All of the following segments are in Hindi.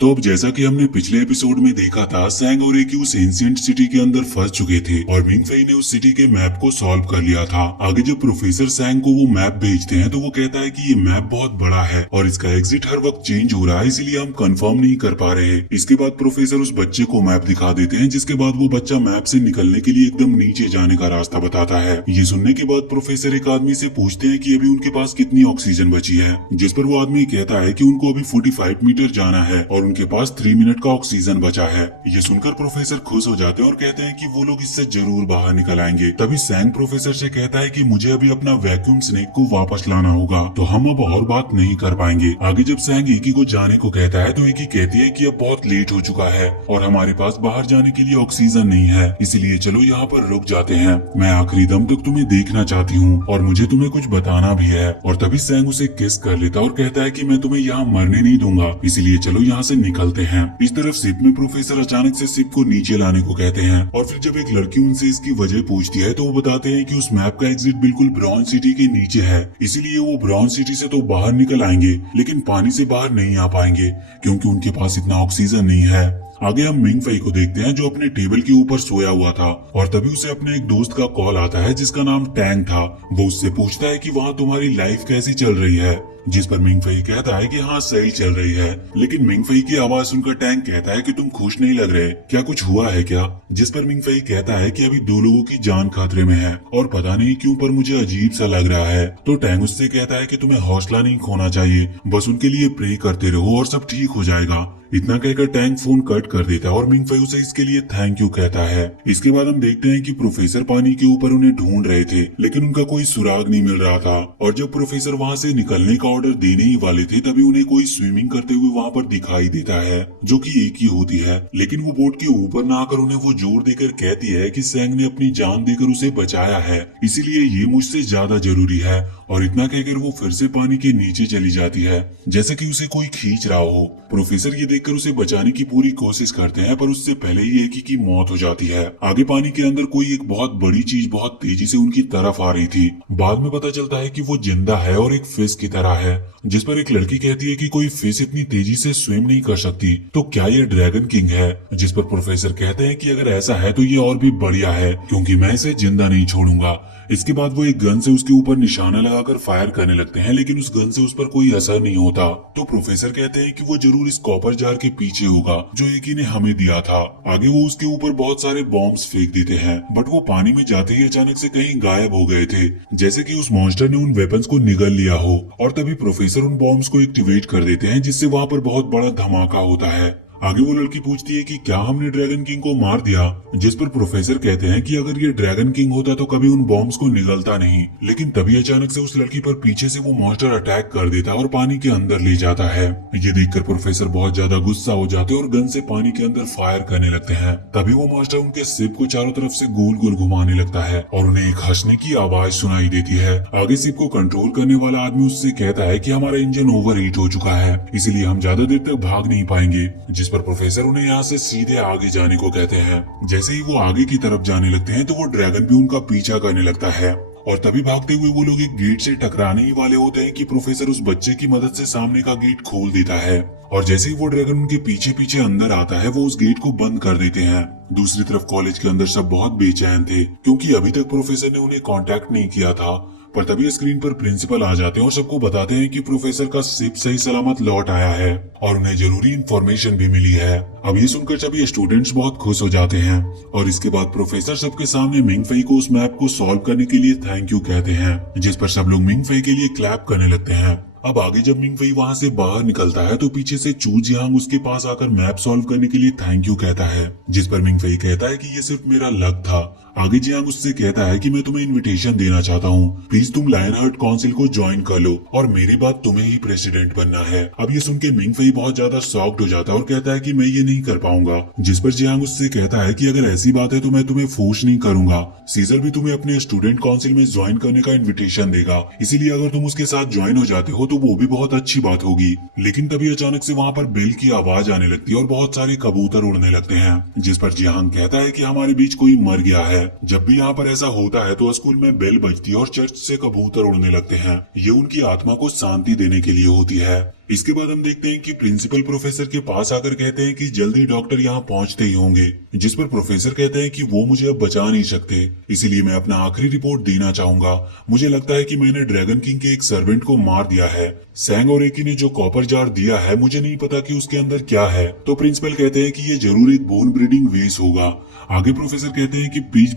तो अब जैसा कि हमने पिछले एपिसोड में देखा था, सैंग और एकी उस एंशिएंट सिटी के अंदर फंस चुके थे और मिंग फेई ने उस सिटी के मैप को सॉल्व कर लिया था। आगे जब प्रोफेसर सैंग को वो मैप भेजते हैं तो वो कहता है कि ये मैप बहुत बड़ा है और इसका एग्जिट हर वक्त चेंज हो रहा है, इसलिए हम कंफर्म नहीं कर पा रहे। इसके बाद प्रोफेसर उस बच्चे को मैप दिखा देते हैं, जिसके बाद वो बच्चा मैप से निकलने के लिए एकदम नीचे जाने का रास्ता बताता है। ये सुनने के बाद प्रोफेसर एक आदमी से पूछते हैं कि अभी उनके पास कितनी ऑक्सीजन बची है, जिस पर वो आदमी कहता है कि उनको अभी 45 मीटर जाना है और उनके पास 3 मिनट का ऑक्सीजन बचा है। ये सुनकर प्रोफेसर खुश हो जाते हैं और कहते हैं कि वो लोग इससे जरूर बाहर निकल आएंगे। तभी सैंग प्रोफेसर से कहता है कि मुझे अभी अपना वैक्यूम स्नेक को वापस लाना होगा, तो हम अब और बात नहीं कर पाएंगे। आगे जब सैंग एकी को जाने को कहता है तो एकी कहती है कि अब बहुत लेट हो चुका है और हमारे पास बाहर जाने के लिए ऑक्सीजन नहीं है, इसलिए चलो यहाँ पर रुक जाते हैं। मैं आखिरी दम तक तुम्हें देखना चाहती हूँ और मुझे तुम्हें कुछ बताना भी है। और तभी सैंग उसे किस कर लेता और कहता है कि मैं तुम्हें यहाँ मरने नहीं दूंगा, इसलिए चलो यहाँ से निकलते हैं। इस तरफ शिप में प्रोफेसर अचानक से शिप को नीचे लाने को कहते हैं और फिर जब एक लड़की उनसे इसकी वजह पूछती है तो वो बताते हैं कि उस मैप का एग्जिट बिल्कुल ब्राउन सिटी के नीचे है, इसीलिए वो ब्राउन सिटी से तो बाहर निकल आएंगे लेकिन पानी से बाहर नहीं आ पाएंगे क्योंकि उनके पास इतना ऑक्सीजन नहीं है। आगे हम मिंग फेई को देखते हैं जो अपने टेबल के ऊपर सोया हुआ था और तभी उसे अपने एक दोस्त का कॉल आता है जिसका नाम टैंग था। वो उससे पूछता है कि वहाँ तुम्हारी लाइफ कैसी चल रही है, जिस पर मिंग फेई कहता है कि हाँ सही चल रही है। लेकिन मिंग फेई की आवाज सुनकर टैंग कहता है कि तुम खुश नहीं लग रहे, क्या कुछ हुआ है क्या? जिस पर मिंग फेई कहता है कि अभी 2 लोगों की जान खतरे में है और पता नहीं क्यों पर मुझे अजीब सा लग रहा है। तो टैंग उससे कहता है कि तुम्हें हौसला नहीं खोना चाहिए, बस उनके लिए प्रे करते रहो और सब ठीक हो जाएगा। इतना कहकर टैंक फोन कट कर देता है और मिंग फेई उसे इसके लिए थैंक यू कहता है। इसके बाद हम देखते हैं कि प्रोफेसर पानी के ऊपर उन्हें ढूंढ रहे थे लेकिन उनका कोई सुराग नहीं मिल रहा था और जब प्रोफेसर वहां से निकलने का ऑर्डर देने ही वाले थे तभी उन्हें कोई स्विमिंग करते हुए वहां पर दिखाई देता है, जो कि एक ही होती है। लेकिन वो बोट के ऊपर ना आकर उन्हें वो जोर देकर कहती है कि सैंग ने अपनी जान देकर उसे बचाया है, इसीलिए ये मुझसे ज्यादा जरूरी है। और इतना कहकर वो फिर से पानी के नीचे चली जाती है जैसे कि उसे कोई खींच रहा हो। प्रोफेसर ये देखकर उसे बचाने की पूरी कोशिश करते हैं पर उससे पहले ही एकी की मौत हो जाती है। आगे पानी के अंदर कोई एक बहुत बड़ी चीज बहुत तेजी से उनकी तरफ आ रही थी। बाद में पता चलता है कि वो जिंदा है और एक फिश की तरह है, जिस पर एक लड़की कहती है कि कोई फिश इतनी तेजी से स्विम नहीं कर सकती, तो क्या ये ड्रैगन किंग है? जिस पर प्रोफेसर कहते हैं कि अगर ऐसा है तो ये और भी बढ़िया है क्योंकि मैं इसे जिंदा नहीं छोड़ूंगा। इसके बाद वो एक गन से उसके ऊपर निशाना लगाकर फायर करने लगते हैं लेकिन उस गन से उस पर कोई असर नहीं होता। तो प्रोफेसर कहते हैं कि वो जरूर इस कॉपर जार के पीछे होगा जो एकी ने हमें दिया था। आगे वो उसके ऊपर बहुत सारे बॉम्ब्स फेंक देते हैं बट वो पानी में जाते ही अचानक से कहीं गायब हो गए थे, जैसे कि उस मॉन्स्टर ने उन वेपन्स को निगल लिया हो। और तभी प्रोफेसर उन बॉम्ब्स को एक्टिवेट कर देते हैं जिससे वहाँ पर बहुत बड़ा धमाका होता है। आगे वो लड़की पूछती है कि क्या हमने ड्रैगन किंग को मार दिया, जिस पर प्रोफेसर कहते हैं कि अगर ये ड्रैगन किंग होता तो कभी उन बॉम्ब्स को निगलता नहीं। लेकिन तभी अचानक से उस लड़की पर पीछे से वो मॉन्स्टर अटैक कर देता है और पानी के अंदर ले जाता है। ये देखकर प्रोफेसर बहुत ज्यादा गुस्सा हो जाते हैं और गन से पानी के अंदर फायर करने लगते हैं। तभी वो मॉन्स्टर उनके शिप को चारों तरफ से गोल गोल घुमाने लगता है और उन्हें एक हंसने की आवाज सुनाई देती है। आगे शिप को कंट्रोल करने वाला आदमी उससे कहता है कि हमारा इंजन ओवर हीट हो चुका है, इसलिए हम ज्यादा देर तक भाग नहीं पाएंगे। जिस पर प्रोफेसर उन्हें यहाँ से सीधे आगे जाने को कहते हैं। जैसे ही वो आगे की तरफ जाने लगते हैं तो वो ड्रैगन भी उनका पीछा करने लगता है और तभी भागते हुए वो लोग एक गेट से टकराने ही वाले होते हैं कि प्रोफेसर उस बच्चे की मदद से सामने का गेट खोल देता है और जैसे ही वो ड्रैगन उनके पीछे पीछे अंदर आता है वो उस गेट को बंद कर देते हैं। दूसरी तरफ कॉलेज के अंदर सब बहुत बेचैन थे क्योंकि अभी तक प्रोफेसर ने उन्हें कांटेक्ट नहीं किया था। पर तभी स्क्रीन पर प्रिंसिपल आ जाते हैं और सबको बताते हैं कि प्रोफेसर का शिप सही सलामत लौट आया है और उन्हें जरूरी इंफॉर्मेशन भी मिली है। अब ये सुनकर सभी स्टूडेंट्स बहुत खुश हो जाते हैं और इसके बाद प्रोफेसर सबके सामने मिंग फेई को उस मैप को सॉल्व करने के लिए थैंक यू कहते हैं, जिस पर सब लोग मिंग फेई के लिए क्लैप करने लगते हैं। अब आगे जब मिंग फेई वहाँ से बाहर निकलता है तो पीछे से चू जियांग उसके पास आकर मैप सॉल्व करने के लिए थैंक यू कहता है, जिस पर मिंग फेई कहता है कि ये सिर्फ मेरा लक था। आगे जियांग उससे कहता है कि मैं तुम्हें इनविटेशन देना चाहता हूँ, प्लीज तुम लायन हार्ट काउंसिल को ज्वाइन कर लो और मेरी बात तुम्हें ही प्रेसिडेंट बनना है। अब ये सुन के मिंग फेई बहुत ज्यादा शॉक्ड हो जाता है और कहता है कि मैं ये नहीं कर पाऊंगा। जिस पर जियांग उससे कहता है कि अगर ऐसी बात है तो मैं तुम्हें फोर्स नहीं करूंगा, सीजर भी तुम्हें अपने स्टूडेंट काउंसिल में ज्वाइन करने का इन्विटेशन देगा, इसीलिए अगर तुम उसके साथ ज्वाइन हो जाते हो तो वो भी बहुत अच्छी बात होगी। लेकिन तभी अचानक से वहाँ पर बेल की आवाज आने लगती है और बहुत सारे कबूतर उड़ने लगते हैं, जिस पर जियांग कहता है कि हमारे बीच कोई मर गया है। जब भी यहाँ पर ऐसा होता है तो स्कूल में बेल बजती है और चर्च से कबूतर उड़ने लगते हैं, ये उनकी आत्मा को शांति देने के लिए होती है। इसके बाद हम देखते हैं कि प्रिंसिपल प्रोफेसर के पास आकर कहते हैं कि जल्दी डॉक्टर यहाँ पहुंचते ही होंगे, जिस पर प्रोफेसर कहते हैं कि वो मुझे अब बचा नहीं सकते, इसीलिए मैं अपना आखिरी रिपोर्ट देना चाहूंगा। मुझे लगता है कि मैंने ड्रैगन किंग के एक सर्वेंट को मार दिया है। सैंग और एकी ने जो कॉपर जार दिया है, मुझे नहीं पता कि उसके अंदर क्या है। तो प्रिंसिपल कहते हैं कि ये जरूर एक बोन ब्रीडिंग वेस होगा। आगे प्रोफेसर कहते हैं कि प्लीज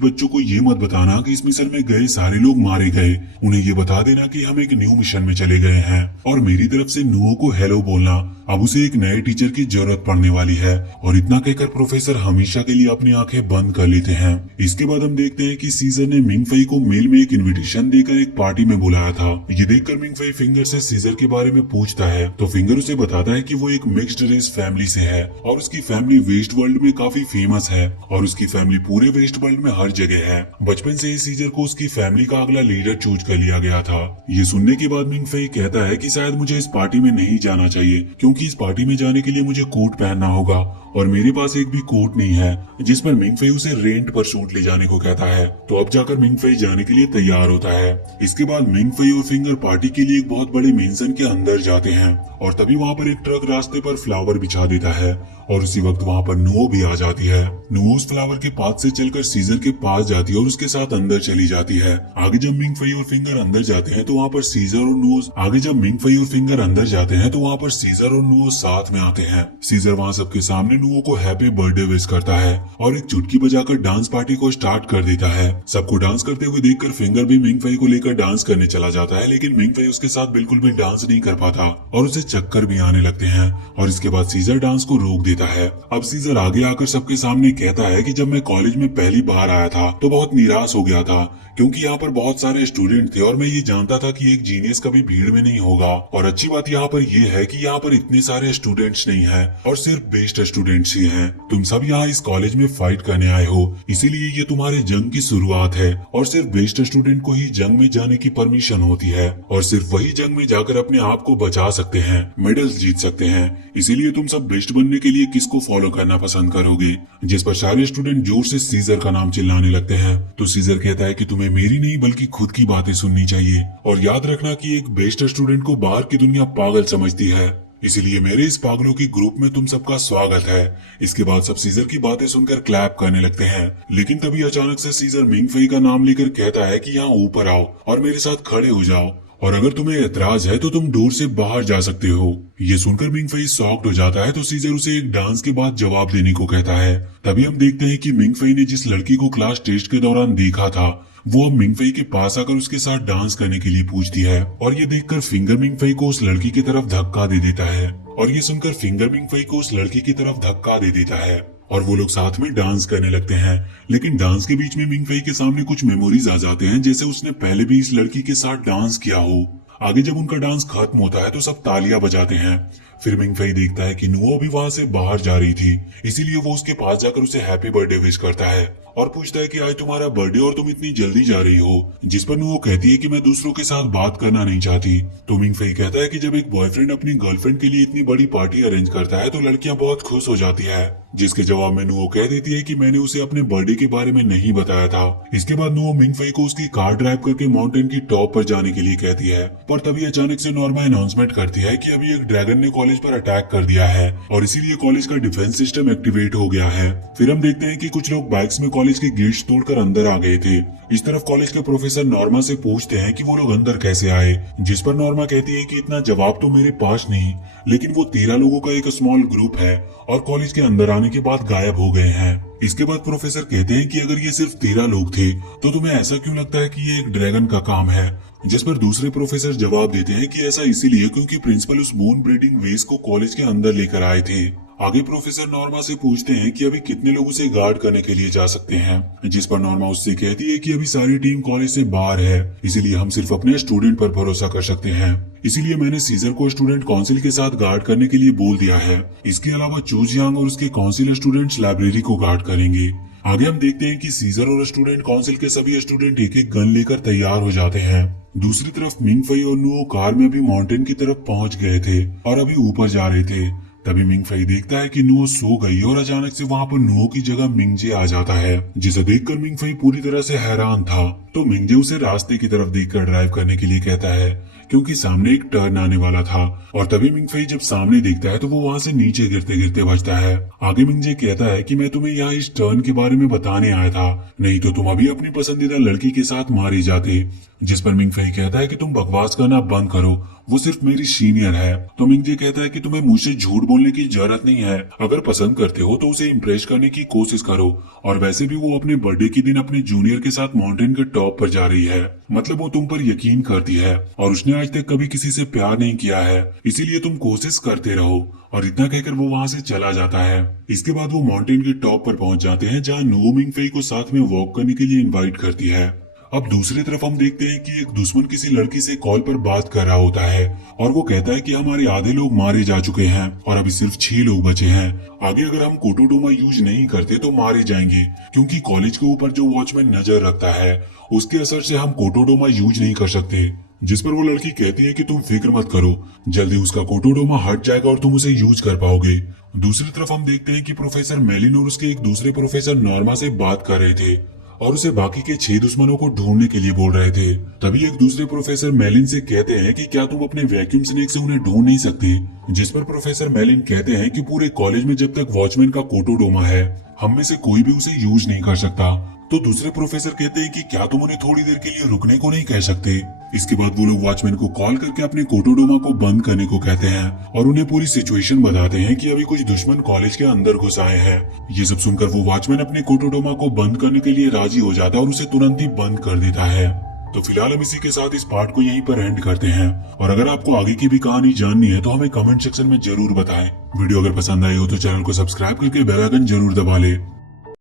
बच्चों को ये मत बताना कि इस मिशन में गए सारे लोग मारे गए। उन्हें ये बता देना कि हम एक न्यू मिशन में चले गए हैं और मेरी तरफ से नुओ को हेलो बोलना। अब उसे एक नए टीचर की जरूरत पड़ने वाली है। और इतना कहकर प्रोफेसर हमेशा के लिए अपनी आंखें बंद कर लेते हैं। इसके बाद हम देखते हैं कि सीजर ने मिंग फई को मेल में एक इनविटेशन देकर एक पार्टी में बुलाया था। ये देखकर मिंग फई फिंगर से सीजर के बारे में पूछता है तो फिंगर उसे बताता है कि वो एक मिक्स्ड रेस फैमिली से है और उसकी फैमिली वेस्ट वर्ल्ड में काफी फेमस है और उसकी फैमिली पूरे वेस्ट वर्ल्ड में हर जगह है। बचपन से ही सीजर को उसकी फैमिली का अगला लीडर चूज कर लिया गया था। ये सुनने के बाद मिंग फई कहता है कि शायद मुझे इस पार्टी में नहीं जाना चाहिए, क्योंकि इस पार्टी में जाने के लिए मुझे कोट पहनना होगा और मेरे पास एक भी कोट नहीं है। जिस पर मिंग फई उसे रेंट पर सूट ले जाने को कहता है। तो अब जाकर मिंग फई जाने के लिए तैयार होता है। इसके बाद मिंग फई और फिंगर पार्टी के लिए एक बहुत बड़े मेंशन के अंदर जाते हैं और तभी वहाँ पर एक ट्रक रास्ते पर फ्लावर बिछा देता है और उसी वक्त वहाँ पर नुओ भी आ जाती है। नुओ उस फ्लावर के पास से चलकर सीजर के पास जाती है और उसके साथ अंदर चली जाती है। आगे जब मिंग फई और फिंगर अंदर जाते हैं तो वहाँ पर सीजर और नुओ साथ में आते हैं। सीजर वहाँ सबके सामने नुओ को हैप्पी बर्थडे विश करता है और एक चुटकी बजाकर डांस पार्टी को स्टार्ट कर देता है। सबको डांस करते हुए देखकर फिंगर भी मिंग फई को लेकर डांस करने चला जाता है, लेकिन मिंग फई उसके साथ बिल्कुल भी डांस नहीं कर पाता और उसे चक्कर भी आने लगते हैं और इसके बाद सीजर डांस को रोक देता है। अब सीजर आगे आकर सबके सामने कहता है कि जब मैं कॉलेज में पहली बार आया था तो बहुत निराश हो गया था, क्योंकि यहाँ पर बहुत सारे स्टूडेंट थे और मैं ये जानता था कि एक जीनियस कभी भीड़ में नहीं होगा। और अच्छी बात यहाँ पर ये है कि यहाँ पर इतने सारे स्टूडेंट्स नहीं हैं और सिर्फ बेस्ट स्टूडेंट्स ही हैं। तुम सब यहाँ इस कॉलेज में फाइट करने आए हो, इसीलिए ये तुम्हारे जंग की शुरुआत है और सिर्फ बेस्ट स्टूडेंट को ही जंग में जाने की परमिशन होती है और सिर्फ वही जंग में जाकर अपने आप को बचा सकते हैं, मेडल्स जीत सकते हैं। इसीलिए तुम सब बेस्ट बनने के लिए किसको फॉलो करना पसंद करोगे? जिस पर सारे स्टूडेंट जोर से सीजर का नाम चिल्लाने लगते हैं। तो सीजर कहता है कि तुम्हें मेरी नहीं बल्कि खुद की बातें सुननी चाहिए और याद रखना कि एक बेस्ट स्टूडेंट को बाहर की दुनिया पागल समझती है, इसीलिए मेरे इस पागलों की ग्रुप में तुम सबका स्वागत है। इसके बाद सब सीजर की बातें सुनकर क्लैप करने लगते हैं, लेकिन तभी अचानक से सीजर मिंग फई का नाम लेकर कहता है कि यहाँ ऊपर आओ और मेरे साथ खड़े हो जाओ और अगर तुम्हें एतराज है तो तुम डोर से बाहर जा सकते हो। ये सुनकर मिंग फई शॉक्ड हो जाता है तो सीजर उसे एक डांस के बाद जवाब देने को कहता है। तभी हम देखते हैं कि मिंग फई ने जिस लड़की को क्लास टेस्ट के दौरान देखा था वो अब मिंग फई के पास आकर उसके साथ डांस करने के लिए पूछती है और ये देखकर फिंगर मिंग फई को उस लड़की की तरफ धक्का दे देता है और ये सुनकर फिंगर मिंग फई को उस लड़की की तरफ धक्का दे देता है और वो लोग साथ में डांस करने लगते हैं। लेकिन डांस के बीच में मिंग फई के सामने कुछ मेमोरीज आ जाते हैं, जैसे उसने पहले भी इस लड़की के साथ डांस किया हो। आगे जब उनका डांस खत्म होता है तो सब तालियां बजाते हैं। फिर मिंग फई देखता है कि नुओ भी वहां से बाहर जा रही थी, इसीलिए वो उसके पास जाकर उसे हैप्पी बर्थडे विश करता है और पूछता है कि आज तुम्हारा बर्थडे और तुम इतनी जल्दी जा रही हो। जिस पर नुओ कहती है कि मैं दूसरों के साथ बात करना नहीं चाहती। तो मिंग फई कहता है कि जब एक बॉयफ्रेंड अपनी गर्लफ्रेंड के लिए इतनी बड़ी पार्टी अरेंज करता है तो लड़कियां बहुत खुश हो जाती है। जिसके जवाब में नुओ कह देती है कि मैंने उसे अपने बर्थडे के बारे में नहीं बताया था। इसके बाद नुओ मिंग फई को उसकी कार ड्राइव करके माउंटेन की टॉप पर जाने के लिए कहती है, पर तभी अचानक से नॉर्मा अनाउंसमेंट करती है कि अभी एक ड्रैगन ने कॉलेज पर अटैक कर दिया है और इसीलिए कॉलेज का डिफेंस सिस्टम एक्टिवेट हो गया है। फिर हम देखते हैं कि कुछ लोग बाइक्स में कॉलेज के गेट्स तोड़कर अंदर आ गए थे। इस तरफ कॉलेज के प्रोफेसर नॉर्मा से पूछते हैं कि वो लोग अंदर कैसे आए, जिस पर नॉर्मा कहती है कि इतना जवाब तो मेरे पास नहीं, लेकिन वो 13 लोगों का एक स्मॉल ग्रुप है और कॉलेज के अंदर आने के बाद गायब हो गए हैं। इसके बाद प्रोफेसर कहते हैं कि अगर ये सिर्फ 13 लोग थे तो तुम्हें ऐसा क्यों लगता है कि ये एक ड्रैगन का काम है? जिस पर दूसरे प्रोफेसर जवाब देते हैं कि ऐसा इसीलिए क्योंकि प्रिंसिपल उस बोन ब्रीडिंग वेस को कॉलेज के अंदर लेकर आए थे। आगे प्रोफेसर नॉर्मा से पूछते हैं कि अभी कितने लोग उसे गार्ड करने के लिए जा सकते हैं, जिस पर नॉर्मा उससे कहती है कि अभी सारी टीम कॉलेज से बाहर है, इसीलिए हम सिर्फ अपने स्टूडेंट पर भरोसा कर सकते हैं। इसीलिए मैंने सीजर को स्टूडेंट काउंसिल के साथ गार्ड करने के लिए बोल दिया है। इसके अलावा चूज यांग और उसके काउंसिल स्टूडेंट्स लाइब्रेरी को गार्ड करेंगे। आगे हम देखते हैं कि सीजर और स्टूडेंट काउंसिल के सभी स्टूडेंट एक एक गन लेकर तैयार हो जाते हैं। दूसरी तरफ मिंग फई और नुओ कार में अभी माउंटेन की तरफ पहुंच गए थे और अभी ऊपर जा रहे थे। तभी मिंग फई देखता है कि नुओ सो गई और अचानक से वहाँ पर नुओ की जगह मिंगजे आ जाता है, जिसे देखकर मिंग फई पूरी तरह से हैरान था। तो मिंगजे उसे रास्ते की तरफ देखकर ड्राइव करने के लिए कहता है, क्योंकि सामने एक टर्न आने वाला था। और तभी मिंगफई जब सामने देखता है तो वो वहाँ से नीचे गिरते गिरते बचता है। आगे मिंगजे कहता है कि मैं तुम्हें यहाँ इस टर्न के बारे में बताने आया था, नहीं तो तुम अभी अपनी पसंदीदा लड़की के साथ मारे जाते। जिस पर मिंगफई कहता है कि तुम बकवास करना बंद करो, वो सिर्फ मेरी सीनियर है। तो मिंगजे कहता है कि तुम्हें मुझसे झूठ बोलने की जरूरत नहीं है, अगर पसंद करते हो तो उसे इम्प्रेस करने की कोशिश करो। और वैसे भी वो अपने बर्थडे के दिन अपने जूनियर के साथ माउंटेन के टॉप पर जा रही है, मतलब वो तुम पर यकीन करती है और उसने आज तक कभी किसी से प्यार नहीं किया है, इसीलिए तुम कोशिश करते रहो। और इतना कहकर वो वहाँ से चला जाता है। इसके बाद वो माउंटेन के टॉप पर पहुंच जाते हैं, जहाँ नुओ मिंगफई को साथ में वॉक करने के लिए इनवाइट करती है। अब दूसरी तरफ हम देखते हैं कि एक दुश्मन किसी लड़की से कॉल पर बात कर रहा होता है और वो कहता है कि हमारे आधे लोग मारे जा चुके हैं और अभी सिर्फ 6 लोग बचे हैं। आगे अगर हम कोटोडोमा यूज नहीं करते तो मारे जाएंगे, क्योंकि कॉलेज के ऊपर जो वॉचमैन नजर रखता है उसके असर से हम कोटोडोमा यूज नहीं कर सकते। जिस पर वो लड़की कहती है कि तुम फिक्र मत करो, जल्दी उसका कोटोडोमा हट जाएगा और तुम उसे यूज कर पाओगे। दूसरी तरफ हम देखते हैं कि प्रोफेसर मेलिन और उसके एक दूसरे प्रोफेसर नॉर्मा से बात कर रहे थे और उसे बाकी के 6 दुश्मनों को ढूंढने के लिए बोल रहे थे। तभी एक दूसरे प्रोफेसर मेलिन से कहते हैं कि क्या तुम अपने वैक्यूम स्नेक से उन्हें ढूंढ नहीं सकते। जिस पर प्रोफेसर मेलिन कहते हैं कि पूरे कॉलेज में जब तक वॉचमैन का कोटोडोमा है, हम में से कोई भी उसे यूज नहीं कर सकता। तो दूसरे प्रोफेसर कहते हैं कि क्या तुम उन्हें थोड़ी देर के लिए रुकने को नहीं कह सकते। इसके बाद वो लोग वॉचमैन को कॉल करके अपने कोटोडोमा को बंद करने को कहते हैं और उन्हें पूरी सिचुएशन बताते हैं कि अभी कुछ दुश्मन कॉलेज के अंदर घुस आए हैं। ये सब सुनकर वो वॉचमैन अपने कोटोडोमा को बंद करने के लिए राजी हो जाता है और उसे तुरंत ही बंद कर देता है। तो फिलहाल हम इसी के साथ इस पार्ट को यहीं पर एंड करते हैं और अगर आपको आगे की भी कहानी जाननी है तो हमें कमेंट सेक्शन में जरूर बताएं। वीडियो अगर पसंद आई हो तो चैनल को सब्सक्राइब करके बेल आइकन जरूर दबा ले।